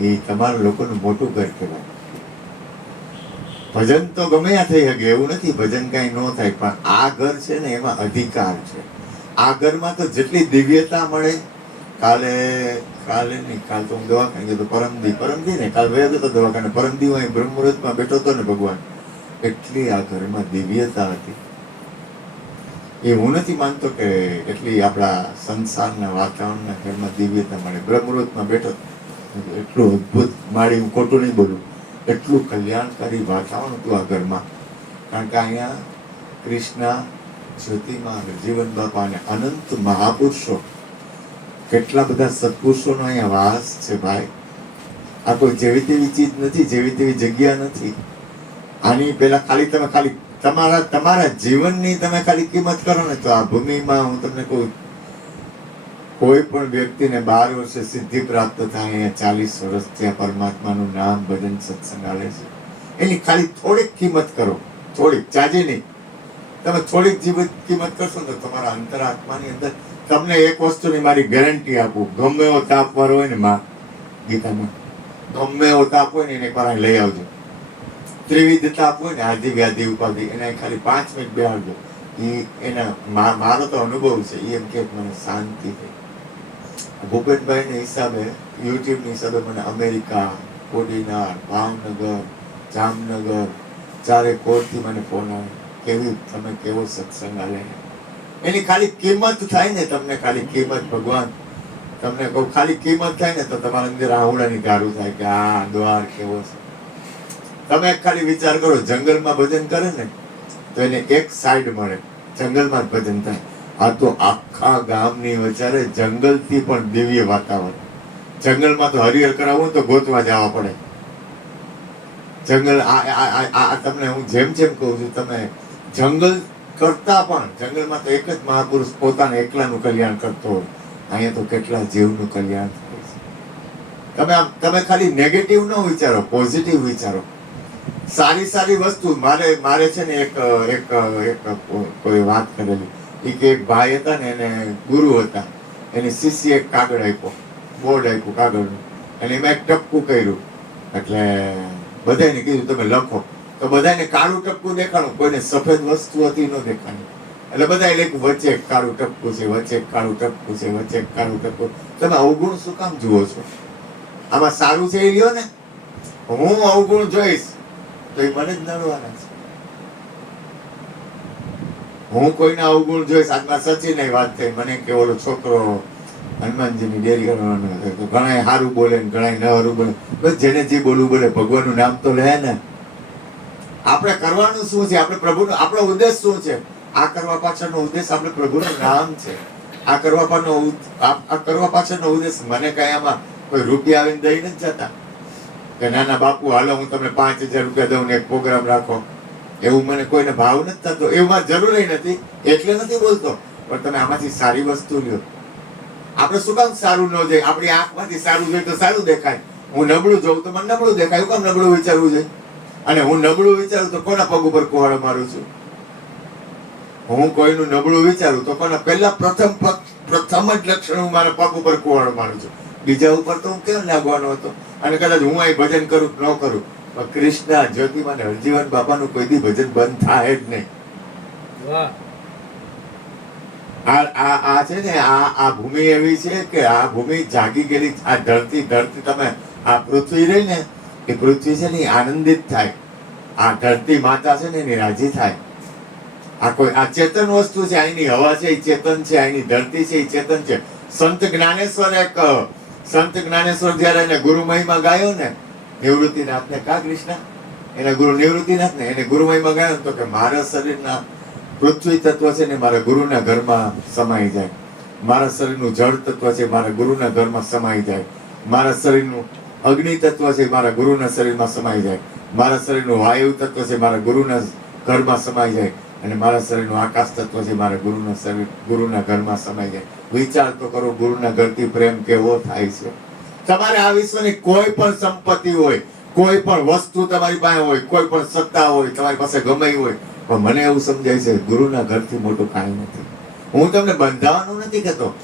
એ તમારા લોકોનું મોટું ઘર કહેવાય. ભજન તો ગમે ત્યાં થઈ શકે એવું નથી, ભજન કઈ ન થાય, પણ આ ઘર છે ને એમાં અધિકાર છે. આ ઘરમાં તો જેટલી દિવ્યતા મળે, કાલે નહીં, કાલ તો હું દવાખાને ગયો તો પરમદી ને કાલ વયો ગયો દવાખાને, પરમદી હું બ્રહ્મ મુહૂર્તમાં બેઠો હતો ને ભગવાન, એટલી આ ઘરમાં દિવ્યતા હતી. એ હું નથી માનતો કે એટલી આપણા સંસારના વાતાવરણના ઘરમાં દિવ્યતા મળે. બ્રહ્મ મુહૂર્તમાં બેઠો એટલું અદભુત, માળી હું ખોટું નહીં બોલું, એટલું કલ્યાણકારી વાતાવરણ હતું આ ઘરમાં. કારણ કે અહીંયા કૃષ્ણ, જ્યોતિમાં, જીવન બાપા અને અનંત મહાપુરુષો, કેટલા બધા સત્પુરુષોનો અહીંયા વાસ છે ભાઈ. આ કોઈ જેવી તેવી ચીજ નથી, જેવી તેવી જગ્યા નથી. આની પહેલા ખાલી તમારા જીવનની તમે ખાલી કિંમત કરો ને તો આ ભૂમિમાં હું તમને કહું, કોઈ પણ વ્યક્તિને 12 વર્ષે સિદ્ધિ પ્રાપ્ત થાય, 40 વર્ષ ત્યાં પરમાત્માનું નામ ભજન સત્સંગ આલે છે, એની ખાલી થોડીક કિંમત કરો, થોડીક, જાજી નહીં. તમે થોડીક કિંમત કરશો ને તો તમારા અંતરાત્માની અંદર તમને એક વસ્તુની મારી ગેરંટી આપું, ગમે એવો તાપ વાળો હોય ને, માં ગીતામાં ગમે એવો તાપ હોય ને એને એકવાર લઈ આવજો. ત્રિવિધ તાપ હોય ને, આદિ વ્યાધિ ઉપાધિ, એને ખાલી 5 મિનિટ બેહાડજો. એના મારો તો અનુભવ છે, એમ કે મને શાંતિ થઈ. ભૂપેનભાઈને હિસાબે, યુટ્યુબની હિસાબે મને અમેરિકા, કોડીનાર, ભાવનગર, જામનગર, ચારે કોરથી મને ફોન આવે, તમે કેવો સત્સંગ આલે. એની ખાલી કિંમત થાય ને, તમને ખાલી કિંમત, ભગવાન તમને કહું, ખાલી કિંમત થાય ને તો તમારા અંદર આહુડાની ધારું થાય કે આ દ્વાર કેવો છે. તમે ખાલી વિચાર કરો, જંગલમાં ભજન કરે ને તો એને એક સાઈડ મળે, જંગલમાં જ ભજન થાય. આ તો આખા ગામની વચારે જંગલથી પણ દિવ્ય વાતાવરણ. જંગલમાં તો હરિહર કરાવવું તો ગોતવા જવા પડે. જંગલ આ તમને હું જેમ કહું છું, તમે જંગલ કરતા પણ જંગલમાં તો એક જ મહાપુરુષ પોતાને એકલાનું કલ્યાણ કરતો હોય, અહીંયા તો કેટલા જીવનું કલ્યાણ થાય છે. તમે ખાલી નેગેટિવ ન વિચારો, પોઝિટિવ વિચારો. સારી વસ્તુ. મારે છે ને એક કોઈ વાત કરેલી, કે એક ભાઈ હતા ને, એને ગુરુ હતા, એને શિષ્ય એક કાગળ આપ્યો, બોર્ડ આપ્યું કાગળનું, અને એમાં એક ટપકું કર્યું. એટલે બધાને કીધું તમે લખો, તો બધાને કાળું ટપકું દેખાણું, કોઈને સફેદ વસ્તુ હતી ન દેખાણી. એટલે બધા લખ્યું વચ્ચે એક કાળું ટપકું છે, વચ્ચે એક કાળું ટપકું છે, વચ્ચે એક કાળું ટપકું. તમે અવગુણ શું કામ જુઓ છો? આમાં સારું છે એ લ્યો ને. હું અવગુણ જોઈશ તો એ મને જ નડવાના છે. હું કોઈના અવગુણ જોઈશ. આજમાં સચિન વાત થઈ, મને કે ઓલો છોકરો હનુમાનજીની ડેરી કરવાનો, ઘણા સારું બોલે ને ઘણા ન સારું બોલે. બસ જેને જે બોલવું બોલે, ભગવાનનું નામ તો લે ને. આપણે કરવાનું શું છે? આપણે પ્રભુનો આપણો ઉદ્દેશ શું છે? આ કરવા પાછળનો ઉદ્દેશ આપણે પ્રભુનું નામ છે. આ કરવા પાછળનો ઉદ્દેશ મને કઈ આમાં કોઈ રૂપિયા આવીને દઈ નથી જતા કે નાના બાપુ હાલો હું તમને 5000 રૂપિયા દઉં ને એક પ્રોગ્રામ રાખો, એવું મને કોઈને ભાવ નથી થતો. એવું મારે જરૂર નથી, એટલે નથી બોલતો. પણ તમે આમાંથી સારી વસ્તુ લ્યો. આપણે શું કામ સારું ન જાય? આપણી આંખમાંથી સારું જોઈએ તો સારું દેખાય. હું નબળું જોઉં તો મને નબળું દેખાય. શું કામ નબળું વિચારવું જોઈએ? અને હું નબળું વિચારું તો કોના પગ ઉપર કુહાડો મારું છું? હું કોઈનું નબળું વિચારું તો કોના પ્રથમ જ લક્ષણ હું મારા પગ ઉપર કુહાડો મારું છું. બીજા ઉપર તો હું કેમ લાગવાનો હતો? અને કદાચ હું અહીં ભજન કરું ન કરું, પણ કૃષ્ણ, જ્યોતિમાં, હરજીવન બાપાનું કોઈ દી ભજન બંધ થાય જ નહીં. આ છે ને, આ ભૂમિ એવી છે કે આ ભૂમિ જાગી ગયેલી. આ ધરતી તમે આ પૃથ્વી રહી ને, એ પૃથ્વી છે ને આનંદિત થાય. આ ધરતી માતા છે ને એની રાજી થાય. આ ચેતન વસ્તુ છે. અહીંની હવા છે એ ચેતન છે, અહીંની ધરતી છે એ ચેતન છે. સંત જ્ઞાનેશ્વર જયારે એને ગુરુ મહિમા ગાયો ને, નિવૃત્તિનાથ ને, કા કૃષ્ણ એના ગુરુ નિવૃત્તિનાથ ને, એને ગુરુ મહિમા ગાયો તો કે મારા શરીરના પૃથ્વી તત્વ છે ને મારા ગુરુના ઘરમાં સમાઈ જાય. મારા શરીરનું જળ તત્વ છે મારા ગુરુના ઘરમાં સમાઈ જાય. મારા શરીરનું અગ્નિ તત્વ છે મારા ગુરુના શરીરમાં સમાઈ જાય. મારા શરીરનું વાયુ તત્વ છે મારા ગુરુના ઘરમાં સમાઈ જાય. અને મારા શરીરનું આકાશ તત્વ છે મારા ગુરુના ઘરમાં સમાઈ જાય. વિચાર તો કરો, ગુરુના ઘરથી પ્રેમ કેવો થાય છે. તમારે આ વિશ્વની કોઈ પણ સંપત્તિ હોય, કોઈ પણ વસ્તુ તમારી પાસે હોય, કોઈ પણ સત્તા હોય, તમારી પાસે ગમે હોય, પણ મને એવું સમજાય છે ગુરુના ઘરથી મોટું કાંઈ નથી. હું તમને બંધાવાનું નથી કહેતો,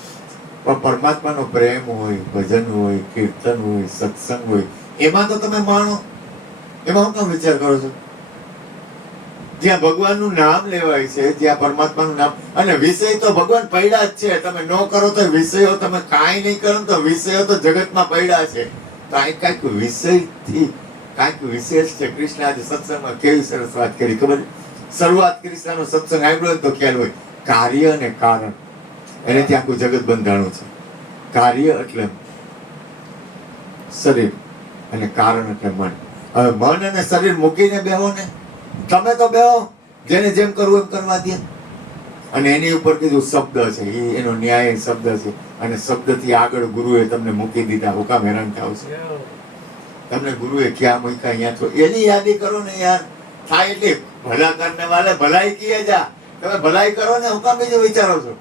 પણ પરમાત્માનો પ્રેમ હોય, ભજન હોય, કીર્તન હોય, સત્સંગ હોય, એમાં તો તમે માણો. એમાં હું કામ વિચાર કરો છો? જ્યાં ભગવાનનું નામ લેવાય છે, જ્યાં પરમાત્માનું નામ, અને વિષય તો ભગવાન પડ્યા જ છે. તમે ન કરો તો વિષયો, તમે કાંઈ નહીં કરો તો વિષયો તો જગતમાં પડ્યા છે. તો અહીં કાંઈક વિષયથી કાંઈક વિશેષ છે. કૃષ્ણ આજે સત્સંગમાં કેવી સરસ વાત કરી ખબર? શરૂઆત કૃષ્ણનો સત્સંગ આવ્યો તો ખ્યાલ હોય, કાર્ય અને કારણ, એનેથી આખું જગત બંધાણું છે. કાર્ય એટલે શરીર અને કારણ એટલે મન. હવે મન અને શરીર મૂકીને બેહો ને, તમે તો બેહો, જેને જેમ કરવું એમ કરવા દે. અને એની ઉપર કીધું શબ્દ છે, એનો ન્યાય શબ્દ છે. અને શબ્દથી આગળ ગુરુએ તમને મૂકી દીધા. હું કામ હેરાન થાવ છે? તમને ગુરુએ ક્યાં મૂક્યા? અહીંયા તો એની યાદી કરો ને યાર. થાય એટલે ભલા કરને વાલે ભલાઈ કીએ જા. તમે ભલાઈ કરો ને, હું કામ બીજું વિચારો છો?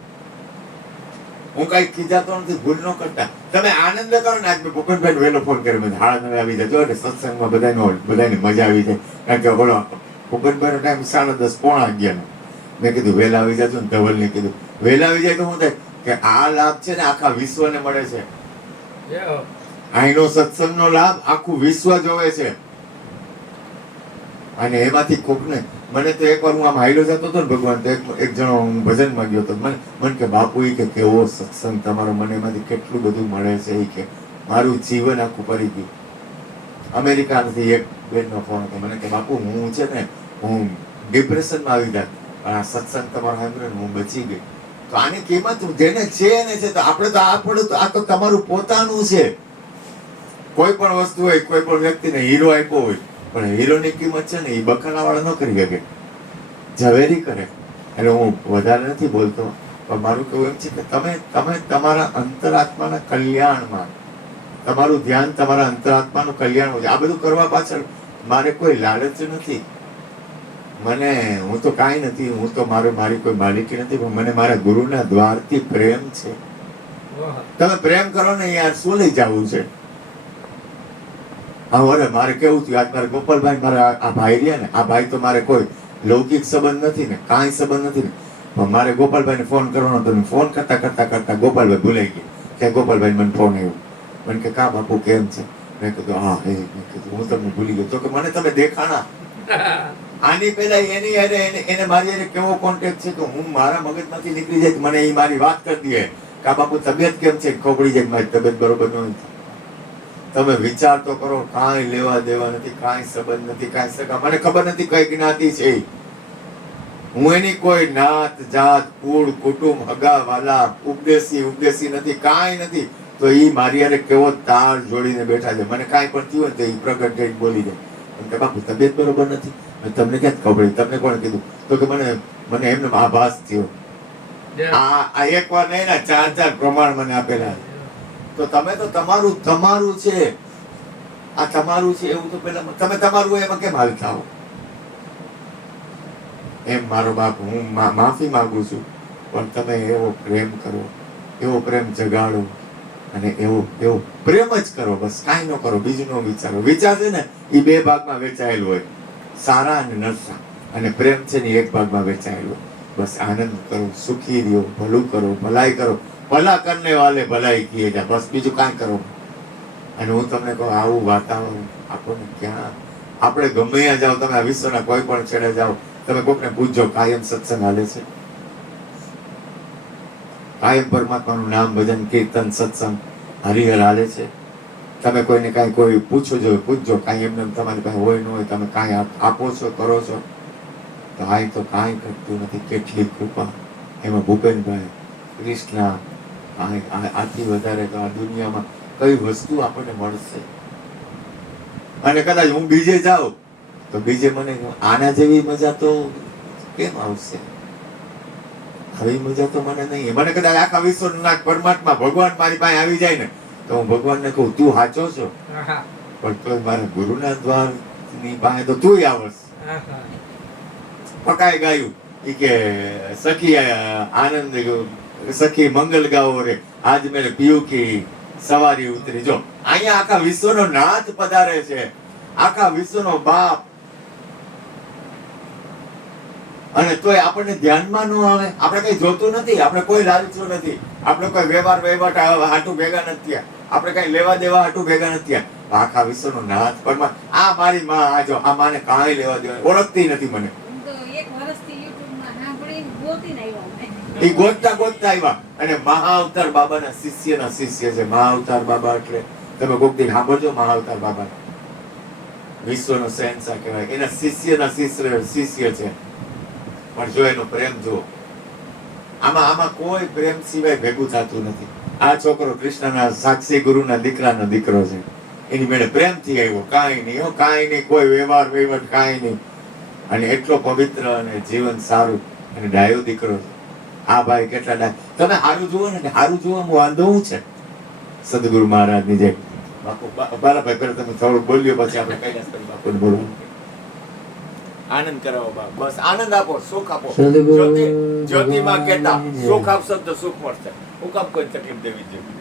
હું કઈ ખીજાતો નથી, ભૂલ ન કરતા. તમે આનંદ કરો ને. આજ મેં ભૂપેનભાઈ વહેલો ફોન કર્યો, મને 9:30 આવી જતો એટલે સત્સંગમાં બધાને મજા આવી જાય. કારણ કે બોલો ભૂપેનભાઈ નો ટાઈમ 10:30 પોણા 11 નો. મેં કીધું વહેલા આવી જતો ને. ધવલને કીધું વહેલા આવી જાય તો શું થાય કે આ લાભ છે ને આખા વિશ્વને મળે છે. અહીંનો સત્સંગનો લાભ આખું વિશ્વ જોવે છે. અને એમાંથી કોકને, મને તો એકવાર હું આમ હાઈલો જતો હતો ને ભગવાન, તો એક જણો હું ભજનમાં ગયો હતો. મને કે બાપુ કે કેવો સત્સંગ તમારો, મને એમાંથી કેટલું બધું મળે છે. એ કે મારું જીવન આખું પડી ગયું. અમેરિકાથી એક બેનનો ફોન હતો. મને કે બાપુ હું છે ને, હું ડિપ્રેશનમાં આવી જાય, પણ આ સત્સંગ તમારો સાંભળ્યો ને હું બચી ગઈ. તો આની કિંમત જેને છે એને છે. તો આપણે તો આ તો તમારું પોતાનું છે. કોઈ પણ વસ્તુ હોય, કોઈ પણ વ્યક્તિને હીરો આપ્યો હોય, પણ હીરોની કિંમત છે ને એ બખાના વાળા ન કરી શકે, ઝવેરી કરે. એટલે હું વધારે નથી બોલતો, પણ મારું કેવું એમ છે કે તમે તમારા અંતરાત્માના કલ્યાણમાં તમારું ધ્યાન, તમારા અંતરાત્માનું કલ્યાણ હોય. આ બધું કરવા પાછળ મારે કોઈ લાલચ નથી. હું તો કાંઈ નથી. હું તો મારી કોઈ માલિકી નથી. પણ મને મારા ગુરુના દ્વારથી પ્રેમ છે. તમે પ્રેમ કરો ને યાર, શું લઈ જવું છે? હવે મારે કેવું થયું, આજ મારે ગોપાલભાઈ, મારા આ ભાઈ રહ્યા ને, આ ભાઈ તો મારે કોઈ લૌકિક સંબંધ નથી ને, કાંઈ સંબંધ નથી ને, પણ મારે ગોપાલભાઈને ફોન કરવાનો હતો. ફોન કરતા ગોપાલભાઈ ભૂલાઈ ગઈ. કે ગોપાલભાઈ મને ફોન આવ્યો. મને કે કા બાપુ કેમ છે? મેં કીધું હા હે. મેં કીધું હું તમને ભૂલી ગયો. તો કે મને તમે દેખાણા. આની પહેલા એની એને મારી હારે કેવો કોન્ટેક્ટ છે કે હું મારા મગજમાંથી નીકળી જાય, મને એ મારી વાત કરી દે કે બાપુ તબિયત કેમ છે? ખોબળી જાય મારી તબિયત બરોબર નથી. તમે વિચાર તો કરો, કાંઈ લેવા દેવા નથી, કાંઈ સંબંધ નથી, કાંઈ સગા. મને ખબર નથી કઈ જ્ઞાતિ છે. હું એની કોઈ નાત જાત કુળ કુટુંબ હગા વાલા ઉપદેશી નથી, કાંઈ નથી. તો એ મારી હારે કેવો તાળ જોડીને બેઠા છે. મને કાંઈ પણ થયું ને તો એ પ્રગટ થઈને બોલી જાય કે બાપુ તબિયત બરોબર નથી. તમને ક્યાં ખબર? તમને કોણ કીધું? તો કે મને એમને આભાસ થયો. આ એક વાર નહીં ને 4 પ્રમાણ મને આપેલા. તો તમે તો તમારું છે, આ તમારું છે એવું તો પેલા તમે તમારું હોય એમાં કેમ હાલ થાવ? એમ મારો બાપ, હું માફી માંગુ છું, પણ તમે એવો પ્રેમ કરો, એવો પ્રેમ જગાડો, અને એવો પ્રેમ જ કરો. બસ કાંઈ ન કરો, બીજું ન વિચારો. વિચાર છે ને એ 2 ભાગમાં વેચાયેલું હોય, સારા અને નરસા. અને પ્રેમ છે ને 1 ભાગમાં વેચાયેલો. બસ આનંદ કરો, સુખી રહ્યો, ભલું કરો, ભલાઈ કરો. ભલા કરને વાલે ભલાઈ કીએ જા. બસ બીજું કાંઈ કરો. અને હું તમને કહું, આવું વાતાવરણ આપણને ક્યાં, આપણે ગમે ત્યાં જાઓ, તમે આ વિશ્વના કોઈ પણ છેડે જાઓ, તમે કોકને પૂછજો કાયમ સત્સંગ હાલે છે? કાયમ પરમાત્માનું નામ, ભજન, કીર્તન, સત્સંગ, હરિહર હાલે છે? તમે કોઈને કાંઈ કોઈ પૂછજો કાંઈ એમને તમારી પાસે હોય ન હોય, તમે કાંઈ આપો છો, કરો છો? તો તો કાંઈ કરતું નથી. કેટલી કૃપા એમાં ભૂપેનભાઈ, કૃષ્ણ. આથી વધારે તો આ દુનિયામાં કઈ વસ્તુ આપણને મળશે? અને કદાચ હું બીજે જાઉં તો બીજે મને આના જેવી મજા તો કેમ આવશે? આવી મજા તો મને નહીં. મને કદાચ આખા વિશ્વના પરમાત્મા ભગવાન મારી પાસે આવી જાય ને, તો હું ભગવાનને કહું તું સાચો છો, પણ તો મારા ગુરુના દ્વારની પાસે તો તું આવસ. પકાઈ ગાયું ઈ કે સખી આનંદ, સખી મંગલ ગાઓ રે, આજ મેં પીયું કી સવારી ઉતરી. જો અહીંયા આખા વિશ્વનો નાથ પધારે છે, આખા વિશ્વનો બાપ. અને તોય આપણને ધ્યાનમાં ન આવે. આપણે કઈ જોતું નથી, આપણે કોઈ લાલચું નથી, આપણે કોઈ વ્યવહાર વહીવટ હાટું ભેગા નથી થયા, આપણે કઈ લેવા દેવા હાટું ભેગા નથી થયા. આખા વિશ્વનો નાથ પરમાત્મા, આ મારી માં, આ જો આ માને કાંઈ લેવા દેવા, ઓળખતી નથી મને. હું તો એક વર્ષથી યુટ્યુબમાં સાંભળીને ગોતીને આવ્યા અમે. એ ગોતતા ગોતતા આવ્યા અને મહાઅવતાર બાબાના શિષ્યના શિષ્ય છે. મહાઅવતાર બાબા એટલે તમે કોક દી સાંભળજો મહાઅવતાર બાબા, વિશ્વનો શહેનશાહ કહેવાય. એના શિષ્યના શિષ્ય છે. પણ જો એનો પ્રેમ જુઓ, આમાં કોઈ પ્રેમ સિવાય ભેગું થતું નથી. આ છોકરો કૃષ્ણના સાક્ષી ગુરુના દીકરાનો દીકરો છે. એની મેળે પ્રેમથી આવ્યો, કાંઈ નહીં, કાંઈ નહીં, કોઈ વ્યવહાર વહીવટ કાંઈ નહીં. અને એટલો પવિત્ર અને જીવન સારું અને ડાયો દીકરો છે. આ ભાઈ કેટલા ડાય. તમે સારું જુઓ ને, સારું જોવામાં વાંધો શું છે? સદગુરુ મહારાજની જેમ. બાપુ બાલાભાઈ પહેલા તમે થોડું બોલ્યો, પછી આપણે કૈલાસ કરી બાપુને બોલવાનું. આનંદ કરાવો બાપ, બસ આનંદ આપો, સુખ આપો. જ્યોતિમાં કહેતા સુખ આપશો તો સુખ મળશે. હું કામ કોઈ તકલીફ દેવી જોઈએ?